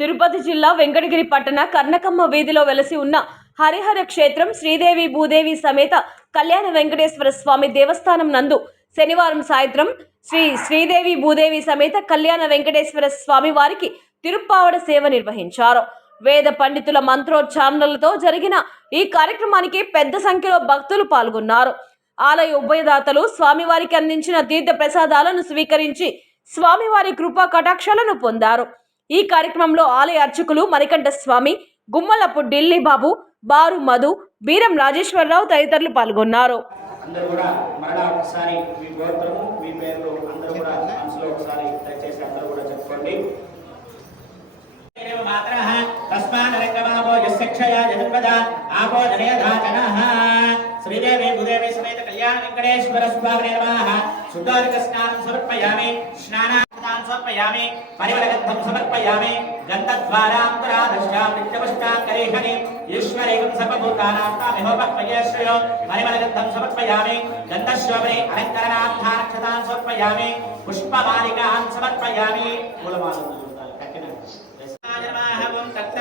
తిరుపతి జిల్లా వెంకటగిరి పట్టణ కర్ణకమ్మ వీధిలో వెలసి ఉన్న హరిహర క్షేత్రం శ్రీదేవి భూదేవి సమేత కళ్యాణ వెంకటేశ్వర స్వామి దేవస్థానం నందు శనివారం సాయంత్రం శ్రీ శ్రీదేవి భూదేవి సమేత కళ్యాణ వెంకటేశ్వర స్వామి వారికి తిరుప్పావడ సేవ నిర్వహించారు వేద పండితుల మంత్రోచ్చారణలతో జరిగిన ఈ కార్యక్రమానికి పెద్ద సంఖ్యలో భక్తులు పాల్గొన్నారు ఆలయ ఉభయదాతలు స్వామివారికి అందించిన తీర్థ ప్రసాదాలను స్వీకరించి స్వామివారి కృపా కటాక్షాలను పొందారు ఈ కార్యక్రమంలో ఆలయ అర్చకులు మణికంఠ స్వామి గుమ్మలపు ఢిల్లీ బాబు బారు మధు బీరం రాజేశ్వరరావు తదితరులు పాల్గొన్నారు శ్రీదేవి భూదేవి సమేత కళ్యాణ వెంకటేశ్వర స్వామి నమః స్నానం సమర్పయామి స్నానా समर्पयामि परिवरगन्धं समर्पयामि गन्धद्वारां पुराधश्चां नित्यपुष्टां करेहनि ईश्वरेकं सर्वभूतानां तामिहोपह्वयश्रयो परिवरगन्धं समर्पयामि गन्धश्वपरे अलङ्करणार्थार्थतां समर्पयामि पुष्पमालिकान् समर्पयामि मूलमालम्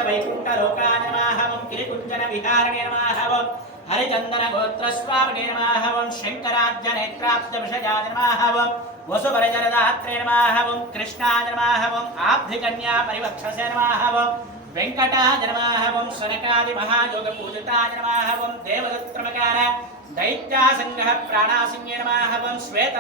वैकुण्ठलोकानमाहवं किरिकुञ्जनविहारणेनमाहवं हरिचन्दनगोत्रस्वामिनेनमाहवं शङ्कराब्जनेत्राब्जविषजानमाहवम् వసుపరిజరదాత్రే నమాహ ఓం కృష్ణాయ నమాహ ఓం ఆబ్ధికన్యా పరివక్షసే నమాహవం ఓం వెంకటాయ సునకాది మహాయోగ పూజితాయ నమాహ ఓం దేవదత్రమకార దైత్యాసంగ ప్రాణాసింగే నమాహ శ్వేత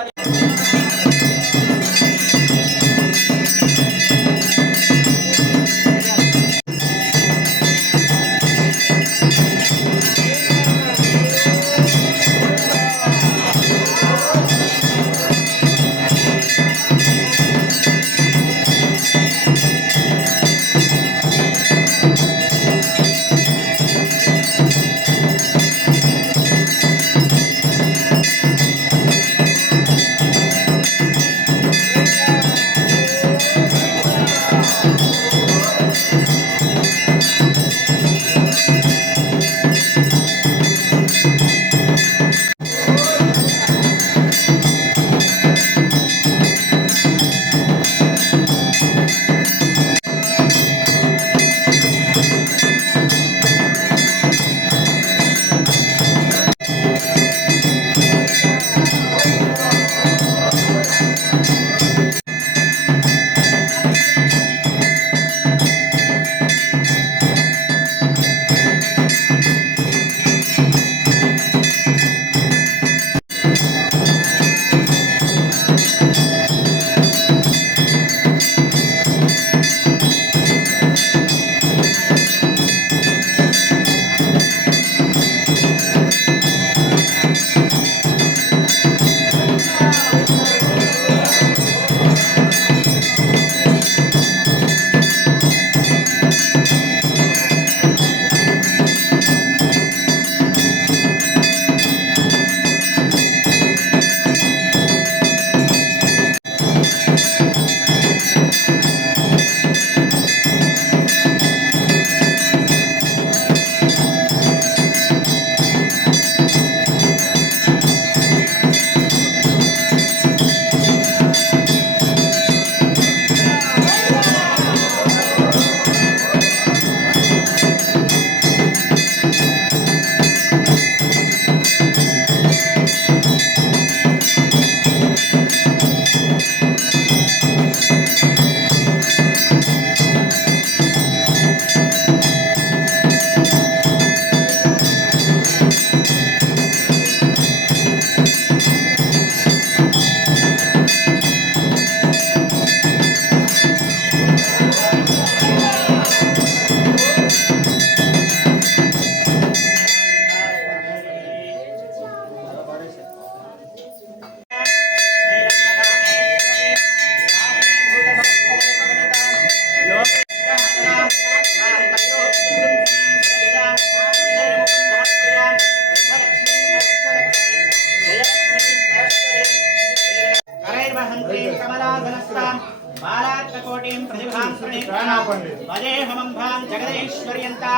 भजे हमम्भां जगदेश्वर्यन्तां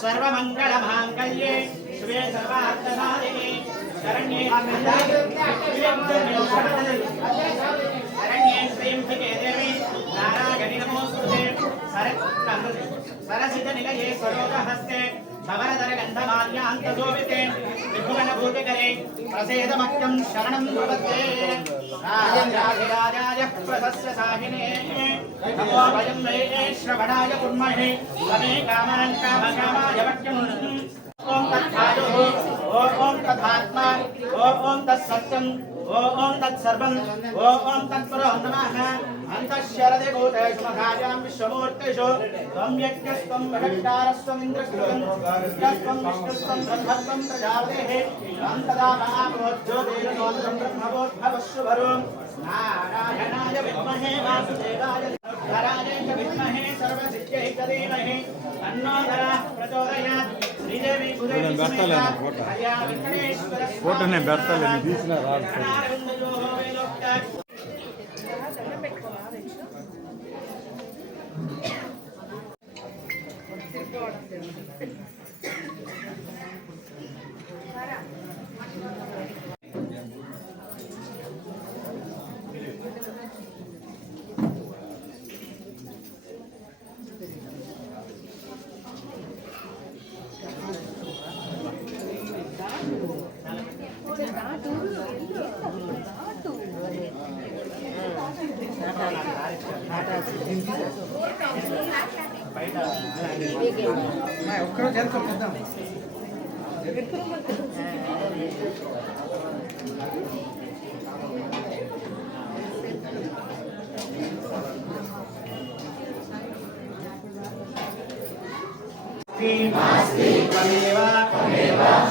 सर्वमङ्गलमाङ्गल्ये शिवे सर्वार्थसाधिने शरण्ये शरण्ये श्रीम्भिके देवी नारायणि नमोऽस्तुते सरसितनिलये सरोजहस्ते भवरधरगन्धमाल्यान्तशोभिते त्रिभुवनभूतिकरे प्रसेदमख्यं शरणं भवते राजराजाय प्रसस्य साहिने वयं वेदे श्रवणाय कुर्महे समे कामनं कामकामाय वक्यम् ॐ तत्थायोः ॐ ॐ तथात्मा ॐ ॐ तत्सत्यम् ॐ ॐ तत्सर्वम् ॐ ॐ तत्परं नमः अन्तःशरदे गोतेषुमघायां विश्वमूर्तिषु त्वं यज्ञस्त्वं वरष्टारस्त्वमिन्द्रस्त्वं यस्त्वं विष्णुस्त्वं ब्रह्मत्वं प्रजापतेः त्वं तदा महाभोज्योतिर्नोन्द्रं ब्रह्मबोद्धवशुभरो नारायणाय विद्महे वासुदेवाय ధరాదేశ విద్మహే సర్వసిద్ధ్యై తదేమహే తన్నో ధరాః ప్రచోదయాత్ శ్రీదేవి భూదేవి సమేత హయా వెంకటేశ్వర ఫోటోనే బెర్తలే తీసిన రాదు ఒక్కరో చేస్తాం చూద్దాం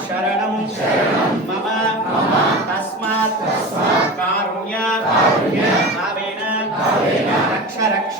శరణం శరణం మమ తస్మాత్ కారుణ్య భావేన రక్ష రక్ష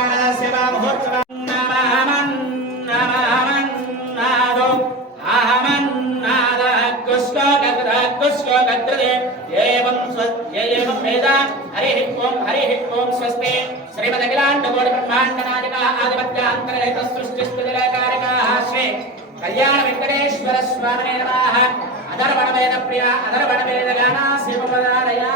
तद्रदे ये एवं ये एवं वेद हरिः ओम हरिः ओम स्वस्ति श्रीमदखिलाण्डकोटिब्रह्माण्डनादिकाः आदिपत्यान्तरहितसृष्टिस्थितिलकारकाः श्री कल्याणवेङ्कटेश्वरस्वामिने नमः अधर्वणवेदप्रिया अधर्वणवेदगानाशिवप्रदानया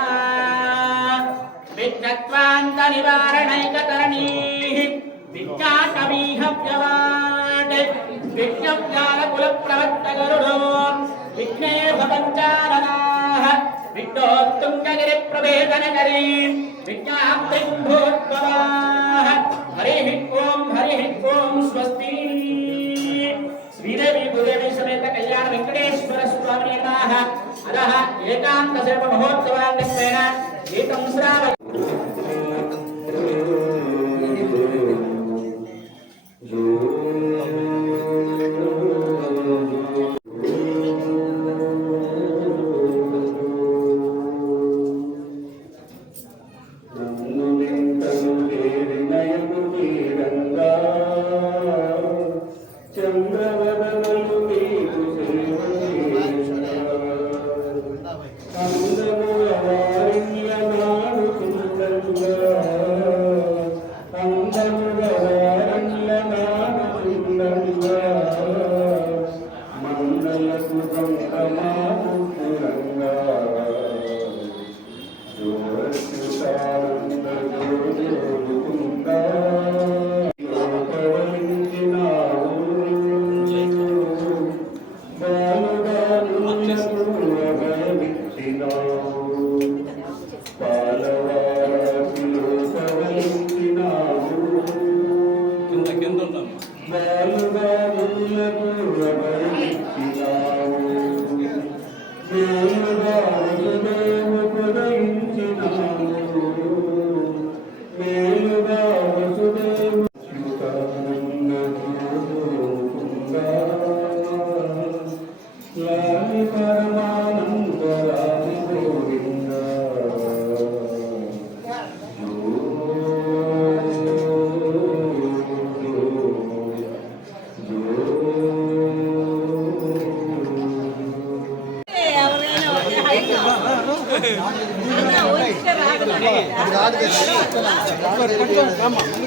विघ्नत्वान्तनिवारणैकतरणीः विज्ञाटमीह व्यवाट् विज्ञप्तालकुलप्रवक्तगरुडो विघ्ने भवञ्चारणाः विघ्नोत्तुङ्गगिरिप्रभेदनगरीं विज्ञाप्तिं भूत्वमाः हरिः कल्याण वेङ्कटेश्वर स्वामी नमः अतः एकान्तसेव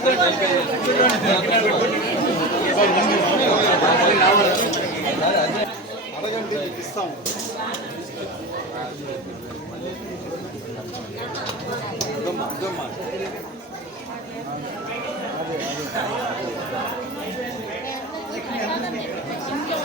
అడగండి ఇస్తాము